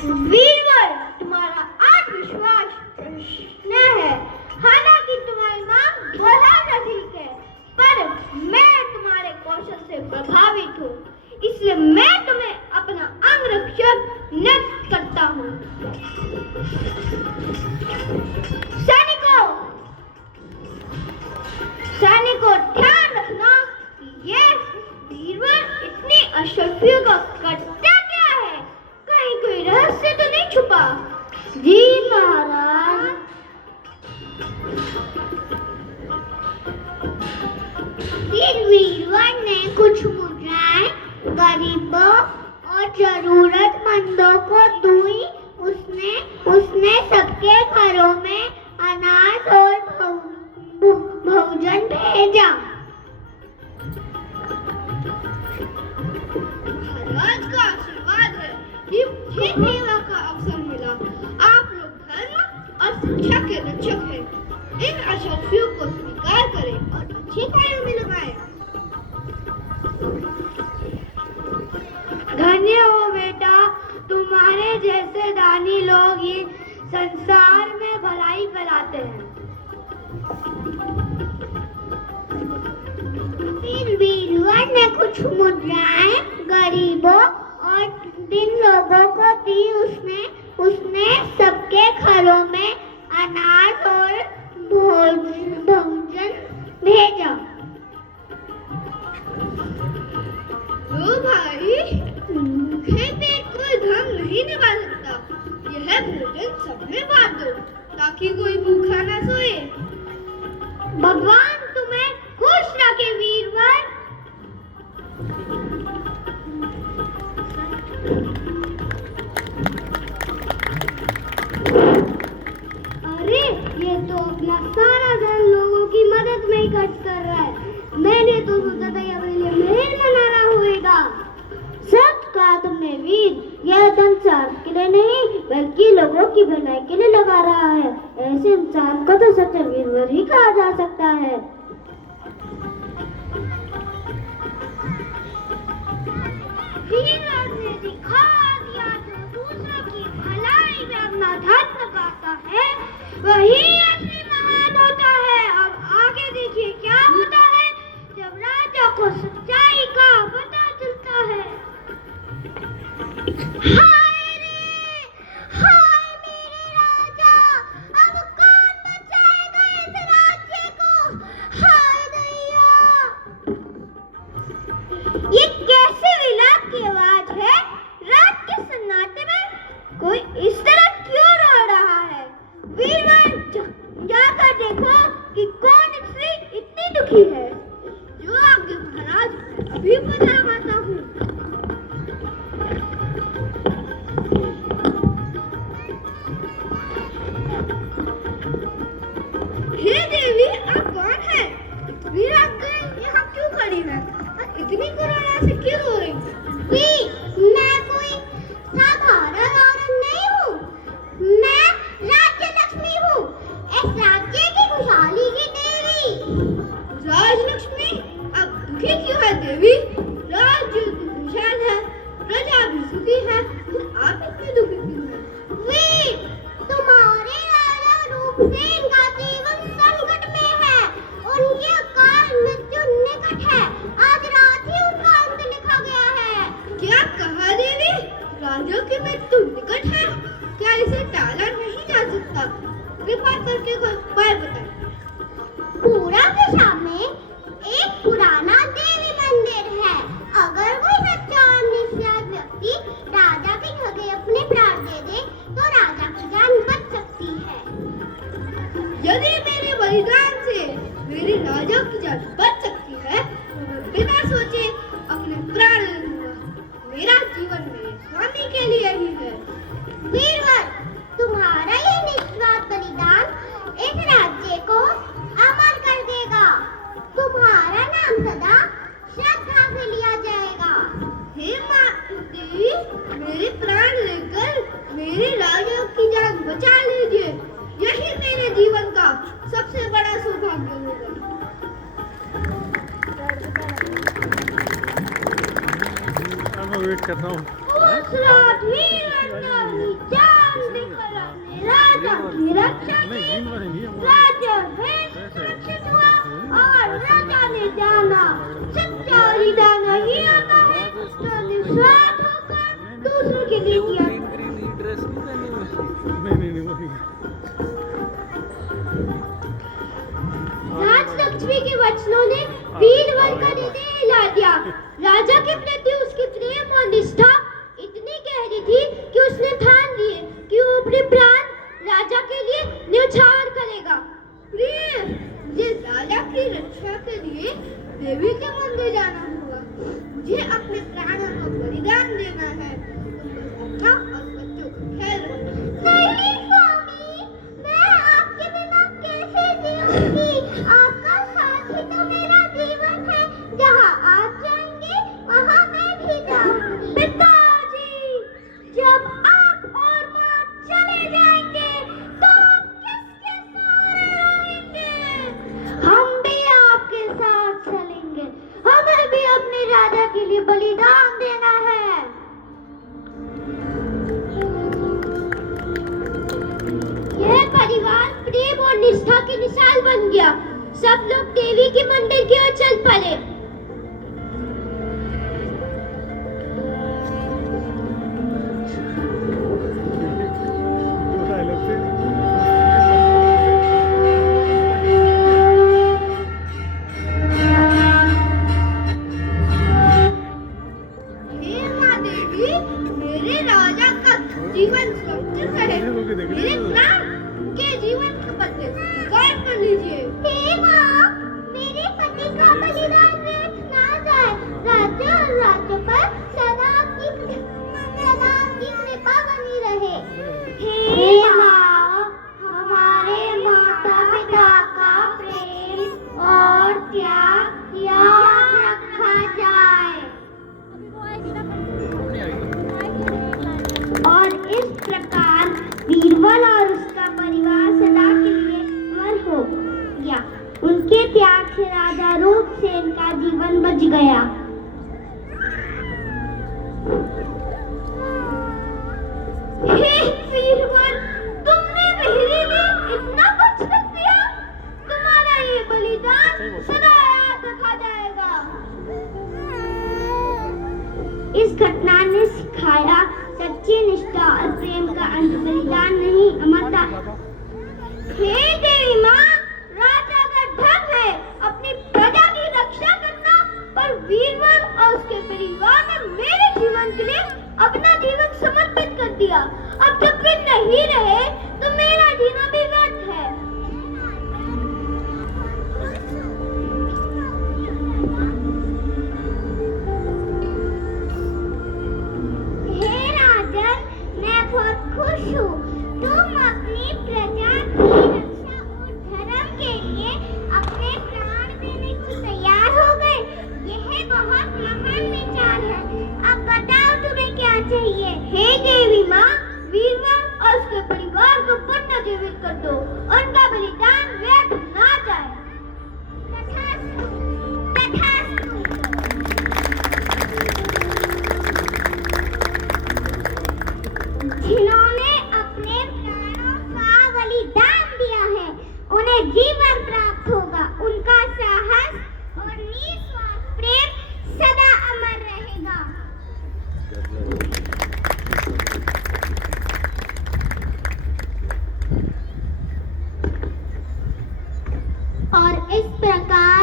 वीरवर, तुम्हारा आत्मविश्वास प्रश्न है। हालांकि तुम्हारी मांग बहुत अधिक है, पर मैं तुम्हारे कौशल से प्रभावित हूँ, इसलिए मैं तुम्हें अपना अंगरक्षक नियुक्त करता हूँ। सैनिकों, ध्यान रखना कि ये वीरवर इतनी अशर्फियों का करता क्या है? कहीं कोई रहस्य तो नहीं छुपा? जी महाराज। वीरवर ने कुछ मुद्राएं गरीबों और जरूरतमंदों को दी। उसने सबके घरों में अनाज और भोजन भेजा। महाराज का आशीर्वाद है कि मुझे सेवा का अवसर मिला। आप लोग धर्म और शिक्षा के रक्षक हैं। इन अशर्फियों को स्वीकार करें और अच्छे कार्यों में लगाएं। धन्य हो बेटा, तुम्हारे जैसे दानी लोग ये संसार में भलाई फैलाते हैं। फिर वीरवर ने कुछ मुद्राएं गरीबों और दिन लोगों को दी। उसने सबके घरों में अनाज और भोजन भेजा। लो भाई, भूखे पेट कोई धर्म नहीं निभा सकता। यह भोजन सब में बांट दो ताकि कोई भूखा न सोए। भगवान तुम्हें खुश रखे वीरवर। अरे ये तो अपना सारा धन लोगों की मदद में ही खर्च कर रहा है। मैंने तो सोचा था अपने लिए महल बनाना होगा। सच कहा तुमने वीर, यह धन स्वार्थ के लिए नहीं बल्कि लोगों की भलाई के लिए लगा रहा है। ऐसे इंसान को तो सच्चा वीरवर ही कहा जा सकता है। वीरवर ने दिखा दिया जो दूसरों की भलाई में अपना धन लगाता है वही असली महान होता है। अब आगे देखिए क्या होता है जब राजा को सच्चाई का पता चलता है। हाय रे, हाय मेरे राजा, अब कौन बचाएगा इस राज्य को? हाय दैया, ये कैसे विलाप की आवाज है? रात के सन्नाटे में कोई इस तरह क्यों रो रहा है? वीरवर, जाकर देखो कि कौन स्त्री इतनी दुखी है। जो आगे महाराज, अभी बताता हूँ। हे देवी, आप कौन है? इतनी रात गए यहाँ क्यों खड़ी है? इतनी कोरोना से क्यों हो रही? मैं कोई साधारण औरत नहीं हूँ। मैं राज्य लक्ष्मी हूँ, इस राज्य की खुशहाली की देवी। राजलक्ष्मी, अब दुखी क्यों है देवी? राज्य खुशहाल है, प्रजा भी सुखी है, तो आप इतनी दुखी क्यों हैं? वीर, तुम्हारे राजा रूपसेन का जीवन संकट में है। उनकी अकाल मृत्यु निकट है। आज रात ही उनका अंत लिखा गया है। क्या कहा देवी? राजा की मृत्यु निकट है? क्या इसे टाला नहीं जा सकता? कृपा करके कोई उपाय बताएं। पूरा दिशा में एक पुराना देवी मंदिर है। अगर कोई सच्चा और निस्वार्थ व्यक्ति राजा की जगह अपने प्राण दे दे तो राजा की जान बच सकती है। यदि मेरे बलिदान से मेरे राजा की जान बच सकती है तो मैं बिना सोचे अपने प्राण ले लूंगा। मेरा जीवन मेरे स्वामी के लिए ही है। वीरवर, तुम्हारा ये निस्वार्थ बलिदान इस राज्य को अमर कर देगा। तुम्हारा नाम सदा श्रद्धा से लिया जाएगा। हे माँ देवी, मेरे प्राण लेकर मेरे राजा की जान बचा लीजिए। यही मेरे जीवन का सबसे बड़ा सौभाग्य होगा। वेट कर रहा हूँ। दूसरा भी के लिए किया। ग्रीन ड्रेस नहीं पहनी हुई। नहीं वही। राजलक्ष्मी के वचनों ने वीरवर का हृदय हिला दिया। राजा के प्रति उसकी प्रेम और निष्ठा इतनी गहरी थी कि उसने ठान लिए कि वो अपने प्राण राजा के लिए न्यौछावर करेगा। प्रिय, मुझे राजा की रक्षा के लिए देवी के मंदिर जाना होगा। मुझे अपने प्राणों को बलिदान देना है। अपना और बच्चों को ख्याल रखना। नहीं स्वामी, मैं आपके बिना कैसे जीऊंगी? आपका साथ ही तो मेरा जीवन है। जहाँ आप जाएंगे वहाँ मैं भी जाऊंगी। पिताजी, जब आप और माँ चले जाएंगे तो हम किसके सहारे रहेंगे? हम भी आपके साथ चलेंगे। हमें भी अपने राजा के लिए बलिदान देना है। यह परिवार प्रेम और निष्ठा की मिसाल बन गया। सब लोग देवी के मंदिर की ओर चल पड़े। हे माँ देवी, मेरे राजा का जीवन सुरक्षित रहे। मेरे प्राण उनके जीवन के बदले स्वीकार कर लीजिए। हे माँ, मेरे पति का बलिदान व्यर्थ ना जाए। राज्य और राज्य पर सदा आपकी कृपा बनी रहे। हे माँ, हमारे माता पिता का प्रेम और त्याग याद रखा जाए। और इस प्रकार बीरबल और उसका परिवार सदा के लिए अमर हो गया। उनके त्याग से राजा रूपसेन का जीवन बच गया। हे वीरवर, तुमने मेरे लिए इतना कुछ कर दिया। तुम्हारा ये बलिदान सदा याद रखा जाएगा। इस घटना ने सिखाया सच्ची निष्ठा और प्रेम का अंत बलिदान नहीं, अमरता। हे देवी माँ, राजा का धर्म है अपनी प्रजा की रक्षा करना, पर वीरवर और उसके परिवार ने मेरे जीवन के लिए अपना जीवन समर्पित कर दिया। अब जब वे नहीं रहे तो मेरा जीना भी व्यर्थ है। हे राजन, मैं बहुत खुश हूँ। तुम अपनी प्रजा की रक्षा और धर्म के लिए अपने प्राण देने को तैयार हो गए। यह बहुत महान विचार है। अब बताओ तुम्हें क्या चाहिए? हे देवी माँ, वीरवर और उसके परिवार को पुनर्जीवित कर दो। उनका बलिदान व्यर्थ ना जाए। तथास्तु, तथास्तु। जिन्होंने अपने प्राणों का बलिदान दिया है, उन्हें जीवन प्राप्त होगा। उनका साहस और निस्वार्थ प्रेम सदा अमर रहेगा। और इस प्रकार